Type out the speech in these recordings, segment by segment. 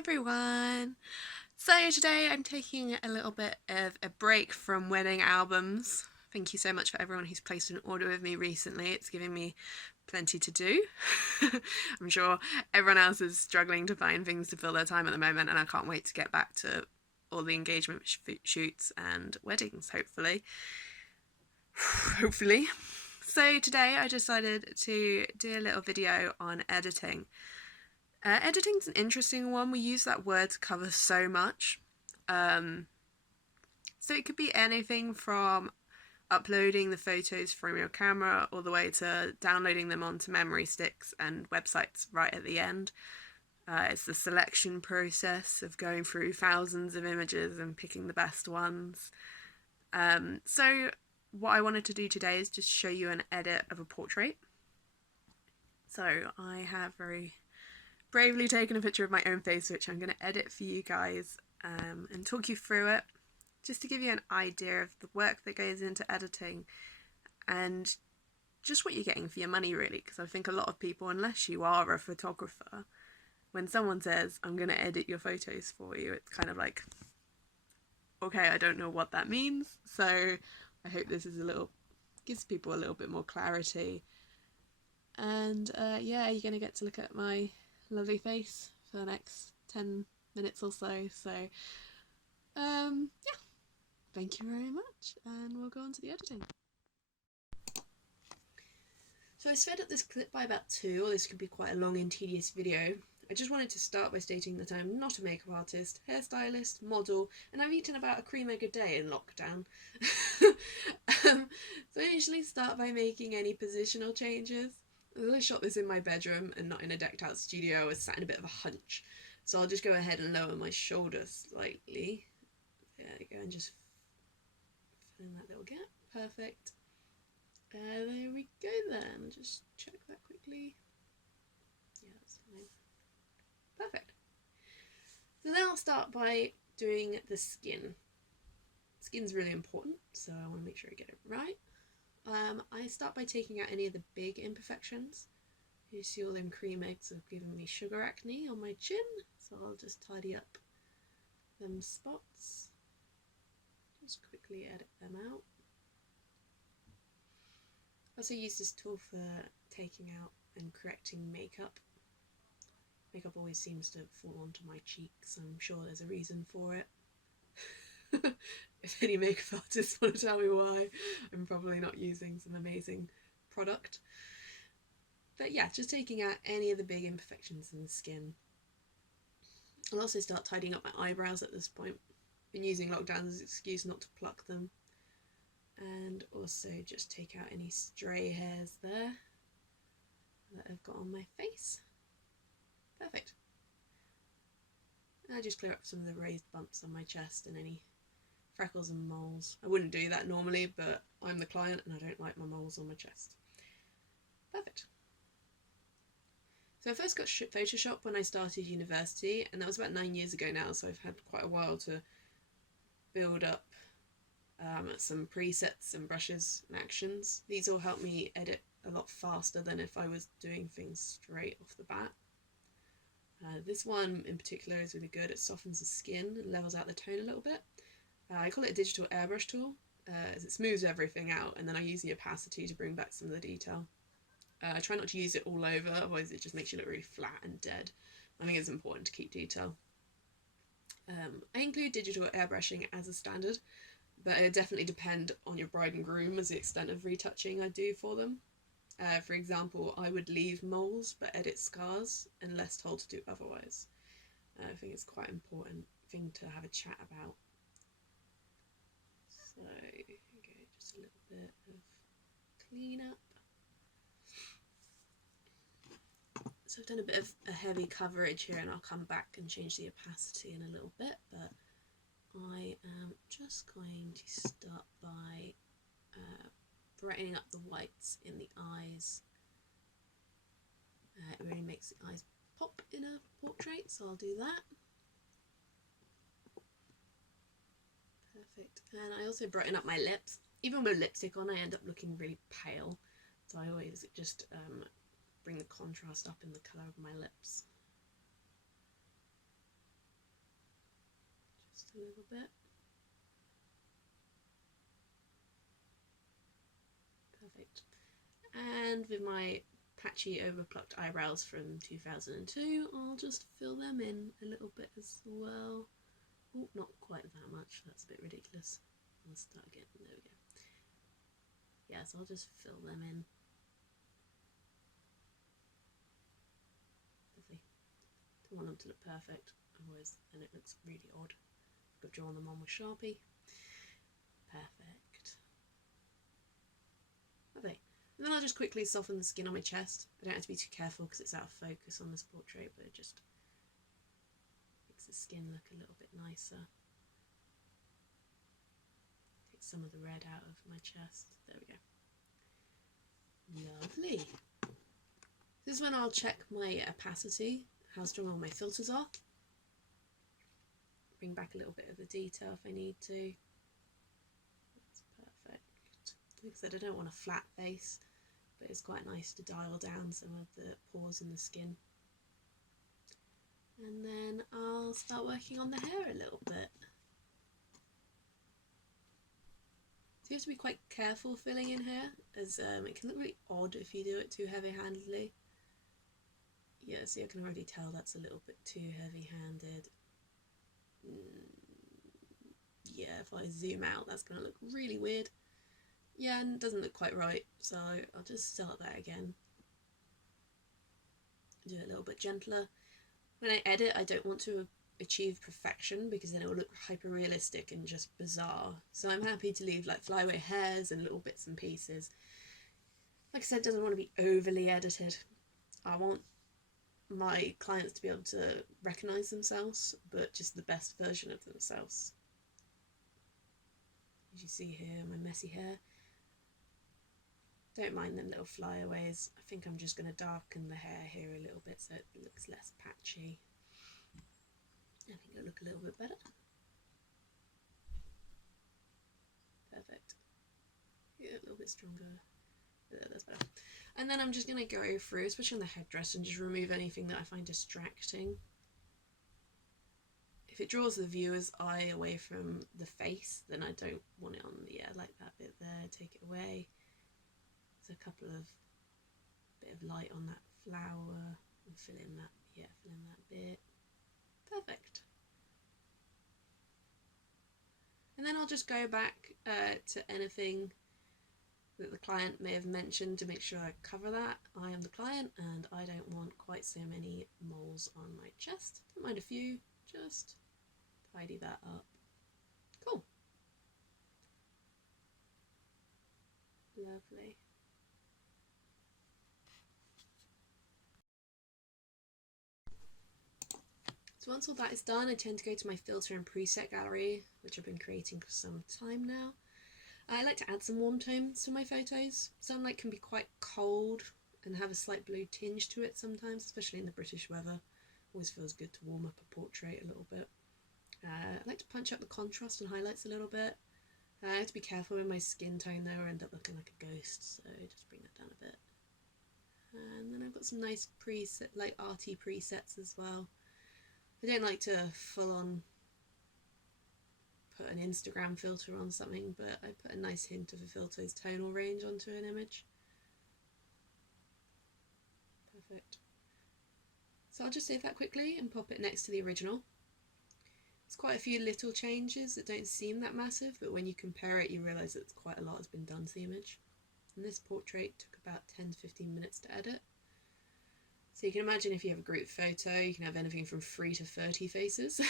everyone! So today I'm taking a little bit of a break from wedding albums. Thank you so much for everyone who's placed an order with me recently. It's giving me plenty to do. I'm sure everyone else is struggling to find things to fill their time at the moment, and I can't wait to get back to all the engagement shoots and weddings, hopefully. Hopefully. So today I decided to do a little video on editing. Editing's an interesting one. We use that word to cover so much. So it could be anything from uploading the photos from your camera all the way to downloading them onto memory sticks and websites right at the end. It's the selection process of going through thousands of images and picking the best ones. So what I wanted to do today is just show you an edit of a portrait. So I have very bravely taken a picture of my own face, which I'm going to edit for you guys and talk you through it, just to give you an idea of the work that goes into editing and just what you're getting for your money, really. Because I think a lot of people, unless you are a photographer, when someone says, I'm going to edit your photos for you, it's kind of like, okay, I don't know what that means. So I hope this is gives people a little bit more clarity. And yeah, you're going to get to look at my lovely face for the next 10 minutes or so. So yeah, thank you very much, and we'll go on to the editing. So I sped up this clip by about 2, or this could be quite a long and tedious video. I just wanted to start by stating that I'm not a makeup artist, hairstylist, model, and I've eaten about a cream egg a day in lockdown. So I usually start by making any positional changes. As I shot this in my bedroom and not in a decked out studio, I was sat in a bit of a hunch. So I'll just go ahead and lower my shoulder slightly. There we go, and just fill in that little gap. Perfect. There we go then. Just check that quickly. Yeah, that's fine. Perfect. So then I'll start by doing the skin. Skin's really important, so I want to make sure I get it right. I start by taking out any of the big imperfections. You see all them cream eggs have given me sugar acne on my chin, so I'll just tidy up them spots. Just quickly edit them out. I also use this tool for taking out and correcting makeup. Makeup always seems to fall onto my cheeks. I'm sure there's a reason for it. If any makeup artists want to tell me why, I'm probably not using some amazing product. But yeah, just taking out any of the big imperfections in the skin. I'll also start tidying up my eyebrows at this point. Been using lockdown as an excuse not to pluck them. And also just take out any stray hairs there that I've got on my face. Perfect. And I just clear up some of the raised bumps on my chest and any freckles and moles. I wouldn't do that normally, but I'm the client and I don't like my moles on my chest. Perfect. So I first got Photoshop when I started university, and that was about 9 years ago now, so I've had quite a while to build up some presets and brushes and actions. These all help me edit a lot faster than if I was doing things straight off the bat. This one in particular is really good. It softens the skin and levels out the tone a little bit. I call it a digital airbrush tool, as it smooths everything out, and then I use the opacity to bring back some of the detail. I try not to use it all over, otherwise it just makes you look really flat and dead. I think it's important to keep detail. I include digital airbrushing as a standard, but it definitely depend on your bride and groom as the extent of retouching I do for them. For example, I would leave moles but edit scars unless told to do otherwise. I think it's quite an important thing to have a chat about. So, okay, just a little bit of clean up. So I've done a bit of a heavy coverage here, and I'll come back and change the opacity in a little bit, but I am just going to start by brightening up the whites in the eyes. It really makes the eyes pop in a portrait, so I'll do that. Perfect. And I also brighten up my lips. Even with lipstick on, I end up looking really pale, so I always just bring the contrast up in the colour of my lips. just a little bit. Perfect. And with my patchy overplucked eyebrows from 2002, I'll just fill them in a little bit as well. Oh, not quite that much, that's a bit ridiculous. I'll start again, there we go. Yes, I'll just fill them in. Lovely. Don't want them to look perfect, otherwise then it looks really odd. I've drawn them on with Sharpie. Perfect. Lovely. And then I'll just quickly soften the skin on my chest. I don't have to be too careful because it's out of focus on this portrait, but it just makes the skin look a little bit nicer. Take some of the red out of my chest. There we go. Lovely. This is when I'll check my opacity, how strong all my filters are. Bring back a little bit of the detail if I need to. That's perfect. Like I said, I don't want a flat face, but it's quite nice to dial down some of the pores in the skin. And then I'll start working on the hair a little bit. So you have to be quite careful filling in hair, as it can look really odd if you do it too heavy-handedly. Yeah, see, I can already tell that's a little bit too heavy-handed. Yeah, if I zoom out, that's going to look really weird. Yeah, and it doesn't look quite right, so I'll just start that again. Do it a little bit gentler. When I edit, I don't want to achieve perfection because then it will look hyper-realistic and just bizarre. So I'm happy to leave like flyaway hairs and little bits and pieces. Like I said, it doesn't want to be overly edited. I want my clients to be able to recognise themselves, but just the best version of themselves. As you see here, my messy hair. Don't mind them little flyaways. I think I'm just going to darken the hair here a little bit so it looks less patchy. I think it'll look a little bit better. Perfect. Yeah, a little bit stronger. That's better. And then I'm just going to go through, especially on the headdress, and just remove anything that I find distracting. If it draws the viewer's eye away from the face, then I don't want it on the, yeah, like that bit there, take it away. There's a couple of bit of light on that flower, and fill in that, yeah, fill in that bit. Perfect. And then I'll just go back to anything that the client may have mentioned to make sure I cover that. I am the client and I don't want quite so many moles on my chest. Don't mind a few, just tidy that up. Cool. Lovely. So once all that is done, I tend to go to my filter and preset gallery, which I've been creating for some time now. I like to add some warm tones to my photos. Sunlight can be quite cold and have a slight blue tinge to it sometimes, especially in the British weather. Always feels good to warm up a portrait a little bit. I like to punch up the contrast and highlights a little bit. I have to be careful with my skin tone though, or end up looking like a ghost, so just bring that down a bit. And then I've got some nice preset, like arty presets as well. I don't like to full on put an Instagram filter on something, but I put a nice hint of a filter's tonal range onto an image. Perfect. So I'll just save that quickly and pop it next to the original. It's quite a few little changes that don't seem that massive, but when you compare it you realise that quite a lot has been done to the image. And this portrait took about 10 to 15 minutes to edit. So you can imagine if you have a group photo, you can have anything from 3 to 30 faces.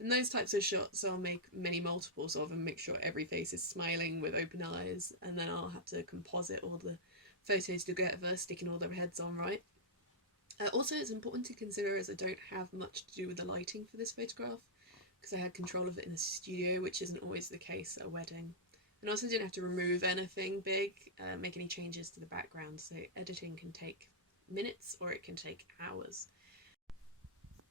And those types of shots I'll make many multiples of and make sure every face is smiling with open eyes, and then I'll have to composite all the photos together, sticking all their heads on right. Also, it's important to consider, as I don't have much to do with the lighting for this photograph, because I had control of it in the studio, which isn't always the case at a wedding. And also didn't have to remove anything big, make any changes to the background, so editing can take minutes or it can take hours.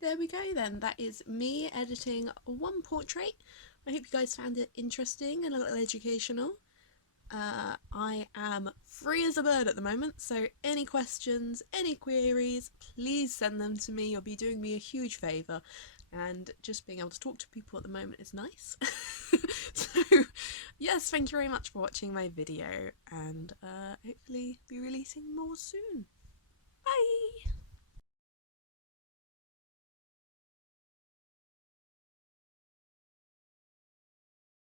There we go then, that is me editing one portrait. I hope you guys found it interesting and a little educational. I am free as a bird at the moment, so any questions, any queries, please send them to me. You'll be doing me a huge favour. and just being able to talk to people at the moment is nice. So yes, thank you very much for watching my video, and hopefully be releasing more soon. Bye!